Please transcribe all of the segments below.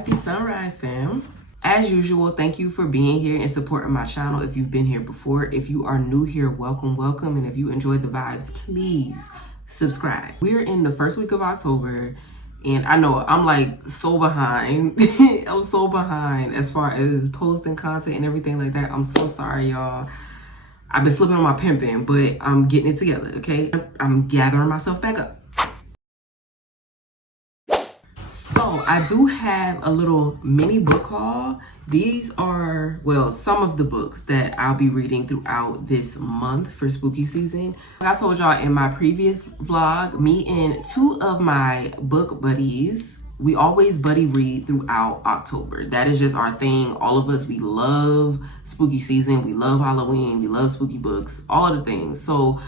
Happy sunrise, fam. As usual, thank you for being here and supporting my channel if you've been here before. If you are new here, welcome. And if you enjoyed the vibes, please subscribe. We're in the first week of October, and I know I'm like so behind. I'm so behind as far as posting content and everything like that. I'm so sorry, y'all. I've been slipping on my pimping, but I'm getting it together, okay? I'm gathering myself back up. So I do have a little mini book haul. These are, well, some of the books that I'll be reading throughout this month for spooky season. Like I told y'all in my previous vlog, me and two of my book buddies, we always buddy read throughout October. That is just our thing. All of us, we love spooky season. We love Halloween. We love spooky books, all of the things. So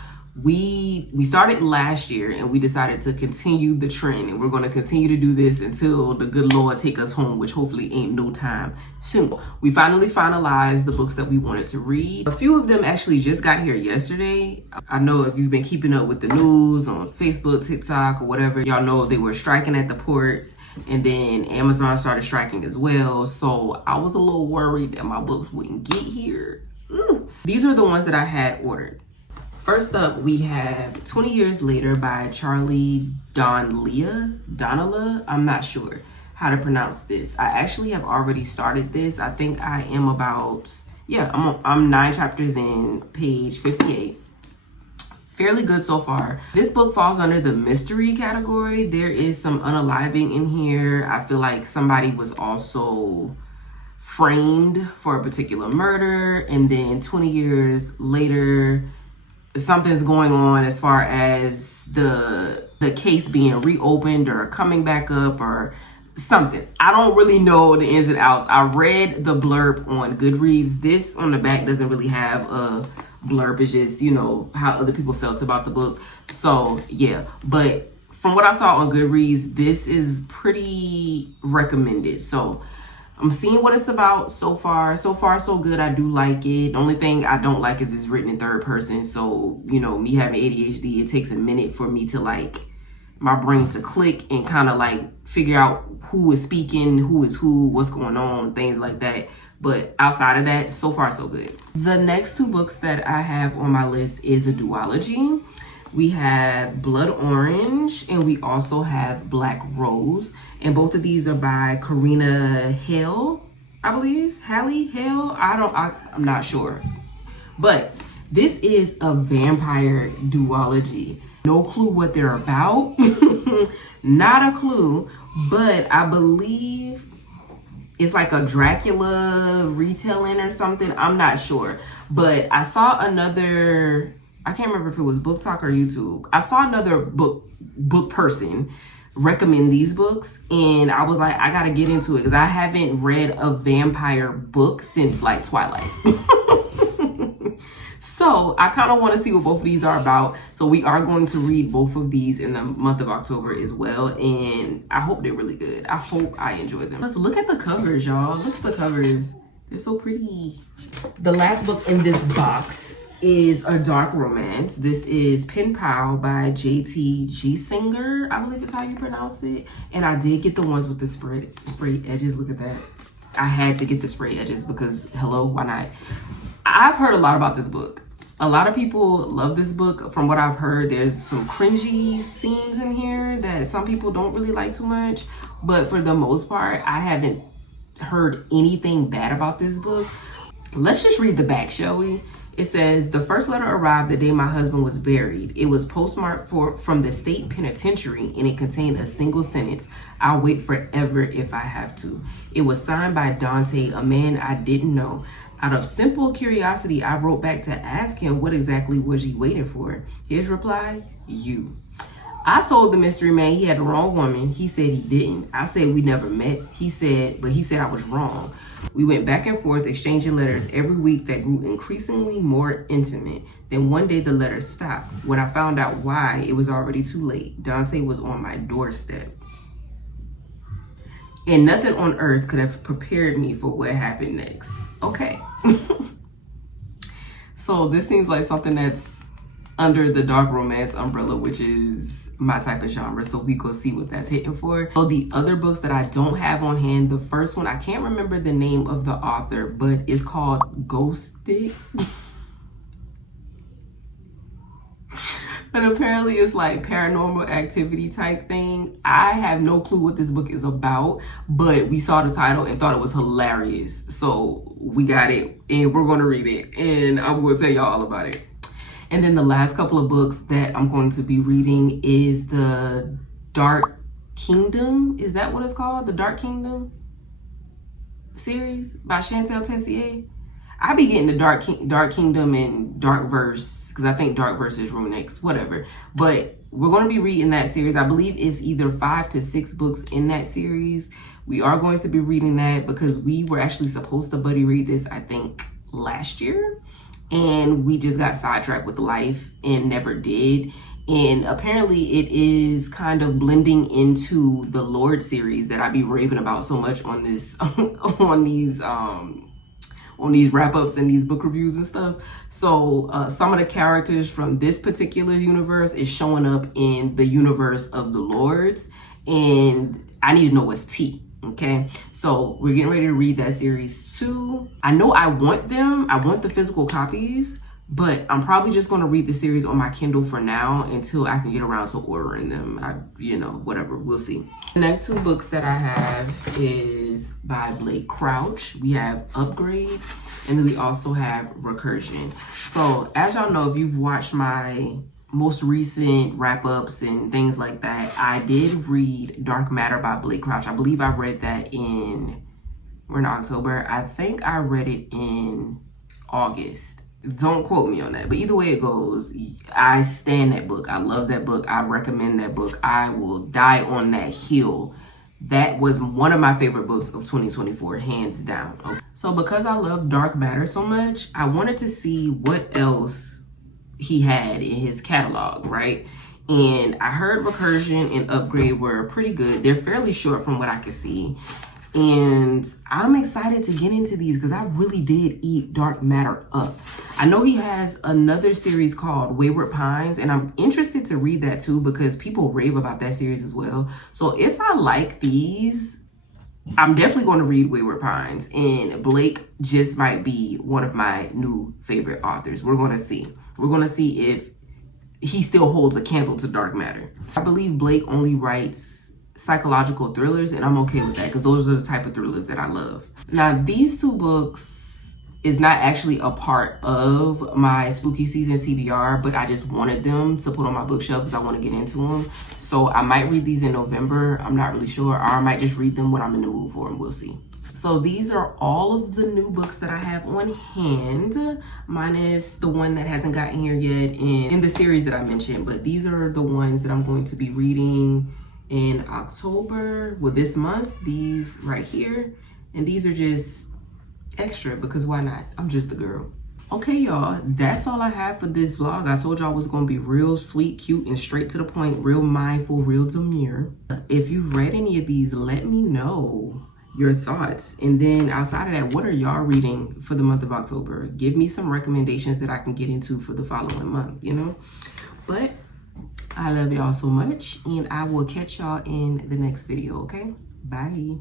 we started last year and we decided to continue the trend, and we're going to continue to do this until the good Lord take us home, which hopefully ain't no time soon. We finally finalized the books that we wanted to read. A few of them actually just got here yesterday. I know if you've been keeping up with the news on Facebook, TikTok, or whatever, y'all know they were striking at the ports, and then Amazon started striking as well. So I was a little worried that my books wouldn't get here. Ooh. These are the ones that I had ordered. First up, we have 20 Years Later by Charlie Donella. I'm not sure how to pronounce this. I actually have already started this. I think I am about, I'm 9 chapters in, page 58. Fairly good so far. This book falls under the mystery category. There is some unaliving in here. I feel like somebody was also framed for a particular murder, and then 20 years later, something's going on as far as the case being reopened or coming back up or something. I don't really know the ins and outs. I read the blurb on Goodreads. This on the back doesn't really have a blurb. It's just, how other people felt about the book. So yeah, but from what I saw on Goodreads, this is pretty recommended. So I'm seeing what it's about so far. So far, so good. I do like it. The only thing I don't like is it's written in third person. So, me having ADHD, it takes a minute for me to my brain to click and kind of figure out who is speaking, who is who, what's going on, things like that. But outside of that, so far, so good. The next two books that I have on my list is a duology. We have Blood Orange, and we also have Black Rose. And both of these are by Karina Hale, I believe. Hallie Hale? I'm not sure. But this is a vampire duology. No clue what they're about. Not a clue. But I believe it's like a Dracula retelling or something. I'm not sure. But I saw another, I can't remember if it was Book Talk or YouTube. I saw another book person recommend these books, and I was like, I gotta get into it because I haven't read a vampire book since Twilight. So I kind of want to see what both of these are about. So we are going to read both of these in the month of October as well, and I hope they're really good. I hope I enjoy them. Let's look at the covers, y'all. Look at the covers. They're so pretty. The last book in this box is a dark romance. This is Pen Pal by J.T. Gisinger, I believe is how you pronounce it. And I did get the ones with the spray edges. Look at that. I had to get the spray edges because, hello, why not? I've heard a lot about this book. A lot of people love this book. From what I've heard, there's some cringy scenes in here that some people don't really like too much. But for the most part, I haven't heard anything bad about this book. Let's just read the back, shall we? It says, the first letter arrived the day my husband was buried. It was postmarked from the state penitentiary, and it contained a single sentence: I'll wait forever if I have to. It was signed by Dante, a man I didn't know. Out of simple curiosity, I wrote back to ask him what exactly was he waiting for. His reply, you. I told the mystery man he had the wrong woman. He said he didn't. I said we never met. He said I was wrong. We went back and forth exchanging letters every week that grew increasingly more intimate. Then one day the letters stopped. When I found out why, it was already too late. Dante was on my doorstep. And nothing on earth could have prepared me for what happened next. Okay. So this seems like something that's under the dark romance umbrella, which is my type of genre, so we go see what that's hitting for. So the other books that I don't have on hand, the first one, I can't remember the name of the author, but it's called Ghosted. And apparently it's like paranormal activity type thing. I have no clue what this book is about, but we saw the title and thought it was hilarious. So we got it and we're going to read it, and I will tell y'all all about it. And then the last couple of books that I'm going to be reading is the Dark Kingdom. Is that what it's called? The Dark Kingdom series by Chantel Tessier. I be getting the Dark Kingdom and Dark Verse, because I think Dark Verse is Runex, whatever. But we're going to be reading that series. I believe it's either 5 to 6 books in that series. We are going to be reading that because we were actually supposed to buddy read this, I think, last year. And we just got sidetracked with life and never did. And apparently it is kind of blending into the Lord series that I be raving about so much on this, on these wrap-ups and these book reviews and stuff. So some of the characters from this particular universe is showing up in the universe of the Lords, and I need to know what's tea. Okay, so we're getting ready to read that series too. I know I want them. I want the physical copies, but I'm probably just going to read the series on my Kindle for now until I can get around to ordering them. Whatever, we'll see. The next 2 books that I have is by Blake Crouch. We have Upgrade, and then we also have Recursion. So as y'all know, if you've watched my most recent wrap-ups and things like that, I did read Dark Matter by Blake Crouch. I believe I read that we're in October. I think I read it in August. Don't quote me on that, but either way it goes, I stand that book. I love that book. I recommend that book. I will die on that hill. That was one of my favorite books of 2024, hands down. Okay. So because I love Dark Matter so much, I wanted to see what else he had in his catalog, right? And I heard Recursion and Upgrade were pretty good. They're fairly short from what I could see. And I'm excited to get into these because I really did eat Dark Matter up. I know he has another series called Wayward Pines, and I'm interested to read that too because people rave about that series as well. So if I like these, I'm definitely going to read Wayward Pines, and Blake just might be one of my new favorite authors. We're going to see. We're going to see if he still holds a candle to Dark Matter. I believe Blake only writes psychological thrillers, and I'm okay with that because those are the type of thrillers that I love. Now, these 2 books is not actually a part of my spooky season TBR, but I just wanted them to put on my bookshelf because I want to get into them. So I might read these in November. I'm not really sure. Or I might just read them when I'm in the mood for them. We'll see. So these are all of the new books that I have on hand, minus the one that hasn't gotten here yet in the series that I mentioned. But these are the ones that I'm going to be reading in October, well, this month, these right here. And these are just extra because why not? I'm just a girl. Okay, y'all, that's all I have for this vlog. I told y'all it was going to be real sweet, cute, and straight to the point, real mindful, real demure. If you've read any of these, let me know your thoughts. And then outside of that, what are y'all reading for the month of October? Give me some recommendations that I can get into for the following month, you know? But I love y'all so much, and I will catch y'all in the next video, okay? Bye.